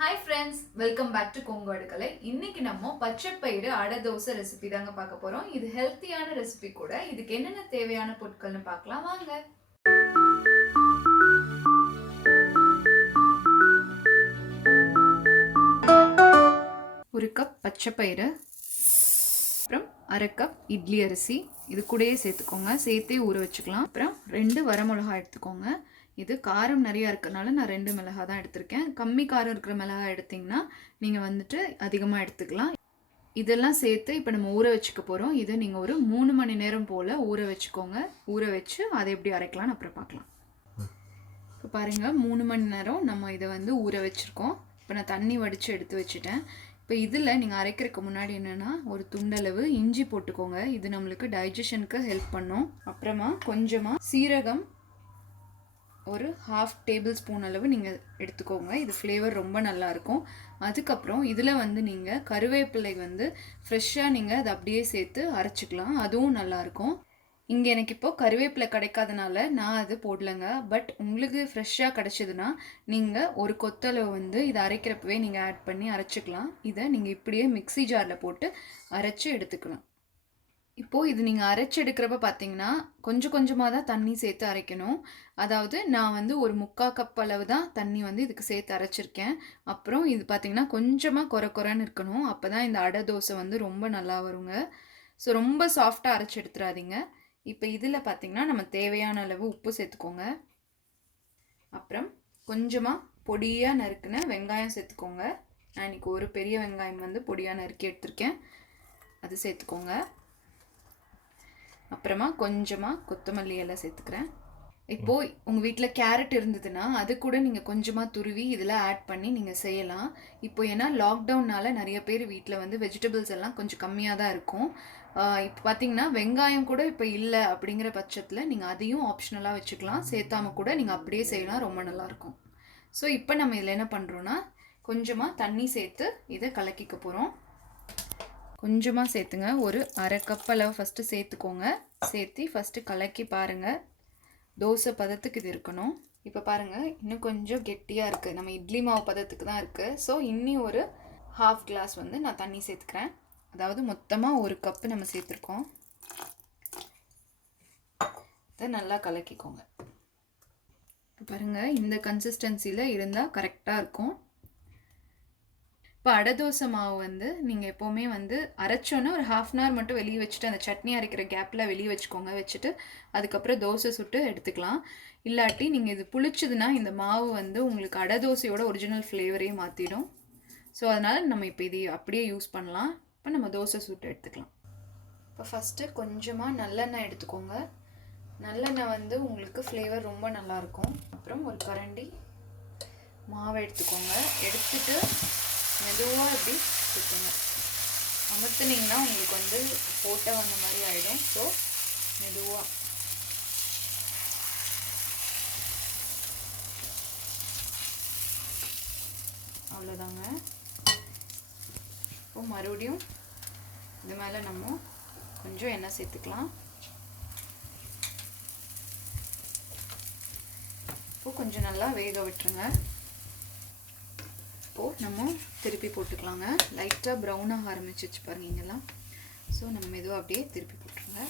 Hi friends, welcome back to Kongu Adukkalai. இன்னைக்கு நம்ம பச்சைப்பயிறு அடை தோசை ரெசிபி தாங்க பார்க்க போறோம். இது ஹெல்த்தியான ரெசிபி கூட. இதுக்கு என்னென்ன தேவையான பொருட்கள்னு பார்க்கலாம் வாங்க. ஒரு கப் பச்சைப்பயிறு, அப்புறம் அரை கப் இட்லி அரிசி இது கூடயே சேர்த்துக்கோங்க. சேர்த்தே ஊற வச்சுக்கலாம். அப்புறம் 2 வரமிளகாய் எடுத்துக்கோங்க. இது காரம் நிறையா இருக்கிறனால நான் 2 மிளகாய் தான் எடுத்திருக்கேன். கம்மி காரம் இருக்கிற மிளகாய் எடுத்திங்கன்னா நீங்கள் வந்துட்டு அதிகமாக எடுத்துக்கலாம். இதெல்லாம் சேர்த்து இப்போ நம்ம ஊற வச்சுக்க போகிறோம். இதை நீங்கள் ஒரு 3 மணி நேரம் போல் ஊற வச்சுக்கோங்க. ஊற வச்சு அதை எப்படி அரைக்கலாம்னு அப்புறம் பார்க்கலாம். இப்போ பாருங்கள், 3 மணி நேரம் நம்ம இதை வந்து ஊற வச்சுருக்கோம். இப்போ நான் தண்ணி வடித்து எடுத்து வச்சுட்டேன். இப்போ இதில் நீங்கள் அரைக்கிறதுக்கு முன்னாடி என்னென்னா ஒரு துண்டளவு இஞ்சி போட்டுக்கோங்க. இது நம்மளுக்கு டைஜஷனுக்கு ஹெல்ப் பண்ணும். அப்புறமா கொஞ்சமாக சீரகம் ஒரு 1/2 டேபிள் ஸ்பூன் அளவு நீங்கள் எடுத்துக்கோங்க. இது ஃப்ளேவர் ரொம்ப நல்லாயிருக்கும். அதுக்கப்புறம் இதில் வந்து நீங்கள் கருவேப்பிலை வந்து ஃப்ரெஷ்ஷாக நீங்கள் அதை அப்படியே சேர்த்து அரைச்சிக்கலாம். அதுவும் நல்லாயிருக்கும். இங்கே எனக்கு இப்போது கருவேப்பிலை கிடைக்காதனால நான் அது போடலைங்க. பட் உங்களுக்கு ஃப்ரெஷ்ஷாக கிடச்சிதுன்னா நீங்கள் ஒரு கொத்தளவு வந்து இதை அரைக்கிறப்பவே நீங்கள் ஆட் பண்ணி அரைச்சிக்கலாம். இதை நீங்கள் இப்படியே மிக்ஸி ஜாரில் போட்டு அரைச்சி எடுத்துக்கலாம். இப்போது இது நீங்கள் அரைச்சி எடுக்கிறப்ப பார்த்தீங்கன்னா கொஞ்சம் கொஞ்சமாக தான் தண்ணி சேர்த்து அரைக்கணும். அதாவது நான் வந்து ஒரு 3/4 கப் அளவு தான் தண்ணி வந்து இதுக்கு சேர்த்து அரைச்சிருக்கேன். அப்புறம் இது பார்த்திங்கன்னா கொஞ்சமாக கொரன்னு இருக்கணும். அப்போ தான் இந்த அடை தோசை வந்து ரொம்ப நல்லா வருங்க. ஸோ ரொம்ப சாஃப்டாக அரைச்சி எடுத்துடாதீங்க. இப்போ இதில் பார்த்திங்கன்னா நம்ம தேவையான அளவு உப்பு சேர்த்துக்கோங்க. அப்புறம் கொஞ்சமாக பொடியாக நறுக்குன வெங்காயம் சேர்த்துக்கோங்க. நான் இன்றைக்கி ஒரு பெரிய வெங்காயம் வந்து பொடியாக நறுக்கி எடுத்திருக்கேன், அது சேர்த்துக்கோங்க. அப்புறமா கொஞ்சமாக கொத்தமல்லி எல்லாம் சேர்த்துக்கிறேன். இப்போது உங்கள் வீட்டில் கேரட் இருந்ததுன்னா அது கூட நீங்கள் கொஞ்சமாக துருவி இதில் ஆட் பண்ணி நீங்கள் செய்யலாம். இப்போ ஏன்னா லாக்டவுனால் நிறைய பேர் வீட்டில் வந்து வெஜிடபிள்ஸ் எல்லாம் கொஞ்சம் கம்மியாக தான் இருக்கும். இப்போ பார்த்தீங்கன்னா வெங்காயம் கூட இப்போ இல்லை அப்படிங்கிற பட்சத்தில் நீங்கள் அதையும் ஆப்ஷனலாக வச்சுக்கலாம். சேர்த்தாம கூட நீங்கள் அப்படியே செய்யலாம், ரொம்ப நல்லாயிருக்கும். ஸோ இப்போ நம்ம இதில் என்ன பண்ணுறோன்னா கொஞ்சமாக தண்ணி சேர்த்து இதை கலக்கிக்க போகிறோம். கொஞ்சமாக சேர்த்துங்க. ஒரு அரை கப் அளவு ஃபஸ்ட்டு சேர்த்துக்கோங்க. சேர்த்து ஃபஸ்ட்டு கலக்கி பாருங்கள். தோசை பதத்துக்கு இது இருக்கணும். இப்போ பாருங்கள், இன்னும் கொஞ்சம் கெட்டியாக இருக்குது. நம்ம இட்லி மாவு பதத்துக்கு தான் இருக்குது. ஸோ இன்னி ஒரு 1/2 கிளாஸ் வந்து நான் தண்ணி சேர்த்துக்கிறேன். அதாவது மொத்தமாக 1 கப்பு நம்ம சேர்த்துருக்கோம். இதை நல்லா கலக்கிக்கோங்க. இப்போ பாருங்கள், இந்த கன்சிஸ்டன்சியில் இருந்தால் கரெக்டாக இருக்கும். இப்போ அடை தோசை மாவு வந்து நீங்கள் எப்போவுமே வந்து அரைச்சோன்னே ஒரு 1/2 அன் ஹவர் மட்டும் வெளியே வச்சுட்டு அந்த சட்னி அரைக்கிற கேப்பில் வெளியே வச்சுக்கோங்க. வச்சுட்டு அதுக்கப்புறம் தோசை சுட்டு எடுத்துக்கலாம். இல்லாட்டி நீங்கள் இது புளிச்சதுன்னா இந்த மாவு வந்து உங்களுக்கு அடை தோசையோட ஒரிஜினல் ஃப்ளேவரையும் மாற்றிடும். ஸோ அதனால் நம்ம இப்போ இது அப்படியே யூஸ் பண்ணலாம். இப்போ நம்ம தோசை சுட்டு எடுத்துக்கலாம். இப்போ ஃபஸ்ட்டு கொஞ்சமாக நல்லெண்ணெய் எடுத்துக்கோங்க. நல்லெண்ணெய் வந்து உங்களுக்கு ஃப்ளேவர் ரொம்ப நல்லாயிருக்கும். அப்புறம் ஒரு கரண்டி மாவை எடுத்துக்கோங்க. எடுத்துட்டு மெதுவாக இப்படி சுற்றுங்க. அமர்த்துனீங்கன்னா உங்களுக்கு வந்து போட்டா வந்த மாதிரி ஆகிடும். ஸோ மெதுவாக அவ்வளோதாங்க. இப்போ மறுபடியும் இது மேலே நம்ம கொஞ்சம் எண்ணெய் சேர்த்துக்கலாம். இப்போ கொஞ்சம் நல்லா வேக விட்டுருங்க. இப்போது நம்ம திருப்பி போட்டுக்கலாங்க. லைட்டாக ப்ரௌனாக ஆரம்பிச்சிச்சு பாருங்க இங்கெல்லாம். ஸோ நம்ம மெதுவாக அப்படியே திருப்பி போட்டுருங்க.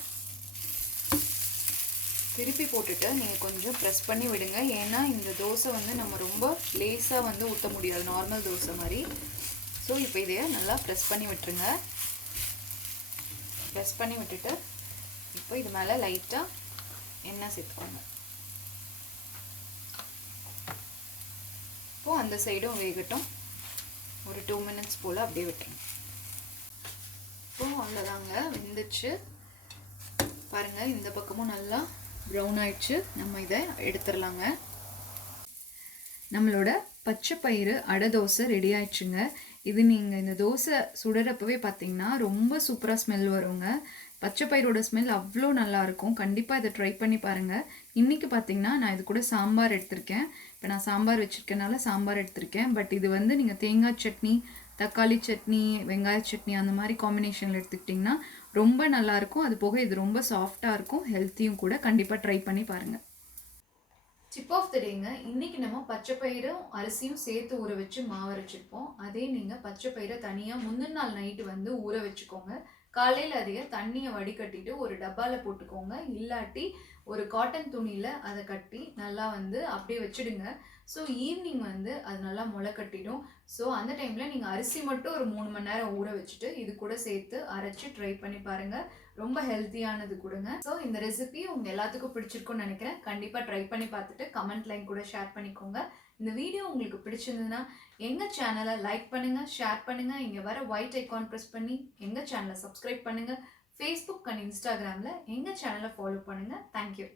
திருப்பி போட்டுட்டு நீங்கள் கொஞ்சம் ப்ரெஸ் பண்ணி விடுங்க. ஏன்னா இந்த தோசை வந்து நம்ம ரொம்ப லேஸாக வந்து ஊற்ற முடியாது, நார்மல் தோசை மாதிரி. ஸோ இப்போ இதையே நல்லா ப்ரெஸ் பண்ணி விட்டுருங்க. ப்ரெஸ் பண்ணி விட்டுட்டு இப்போ இது மேலே லைட்டாக எண்ணெய் சேர்த்துக்கோங்க. இப்போது அந்த சைடும் வேகட்டும். ஒரு 2 மினிட்ஸ் போல் அப்படியே விட்டுருங்க. இப்போது அவ்வளோதாங்க, வெந்துச்சு பாருங்கள். இந்த பக்கமும் நல்லா ப்ரௌன் ஆயிடுச்சு. நம்ம இதை எடுத்துடலாங்க. நம்மளோட பச்சைப்பயிறு அடை தோசை ரெடி ஆயிடுச்சுங்க. இது நீங்கள் இந்த தோசை சுடுறப்பவே பார்த்தீங்கன்னா ரொம்ப சூப்பராக ஸ்மெல் வருங்க. பச்சைப்பயிரோட ஸ்மெல் அவ்வளோ நல்லாயிருக்கும். கண்டிப்பாக இதை ட்ரை பண்ணி பாருங்கள். இன்றைக்கி பார்த்தீங்கன்னா நான் இது கூட சாம்பார் எடுத்திருக்கேன். இப்போ நான் சாம்பார் வச்சுருக்கனால சாம்பார் எடுத்திருக்கேன். பட் இது வந்து நீங்கள் தேங்காய் சட்னி, தக்காளி சட்னி, வெங்காய சட்னி அந்த மாதிரி காம்பினேஷனில் எடுத்துக்கிட்டிங்கன்னா ரொம்ப நல்லாயிருக்கும். அது போக இது ரொம்ப சாஃப்டாக இருக்கும், ஹெல்த்தியும் கூட. கண்டிப்பாக ட்ரை பண்ணி பாருங்கள். Tip of the tank. இன்னைக்கு நம்ம பச்சை பயிரும் அரிசியும் சேர்த்து ஊற வச்சு மாவு அரைச்சிருப்போம். அதே நீங்க பச்சை பயிரை தனியா முந்தின நாள் நைட்டு வந்து ஊற வச்சுக்கோங்க. காலையில் அதைய தண்ணியை வடிகட்டிட்டு ஒரு டப்பால போட்டுக்கோங்க. இல்லாட்டி ஒரு காட்டன் துணியில் அதை கட்டி நல்லா வந்து அப்படியே வச்சுடுங்க. ஸோ ஈவினிங் வந்து அது நல்லா முளை கட்டிடும். ஸோ அந்த டைமில் நீங்கள் அரிசி மட்டும் ஒரு 3 மணி நேரம் ஊற வச்சுட்டு இது கூட சேர்த்து அரைச்சி ட்ரை பண்ணி பாருங்கள். ரொம்ப ஹெல்த்தியானது கொடுங்க. ஸோ இந்த ரெசிபி உங்கள் எல்லாத்துக்கும் பிடிச்சிருக்கும்னு நினைக்கிறேன். கண்டிப்பாக ட்ரை பண்ணி பார்த்துட்டு கமெண்ட் லைன் கூட ஷேர் பண்ணிக்கோங்க. இந்த வீடியோ உங்களுக்கு பிடிச்சிருந்ததுன்னா எங்கள் சேனலை லைக் பண்ணுங்கள், ஷேர் பண்ணுங்கள். இங்கே வர ஒயிட் ஐக்கான் ப்ரெஸ் பண்ணி எங்கள் சேனலை சப்ஸ்கிரைப் பண்ணுங்கள். ஃபேஸ்புக் அண்ட் இன்ஸ்டாகிராமில் எங்கள் சேனலை ஃபாலோ பண்ணுங்கள். தேங்க்யூ.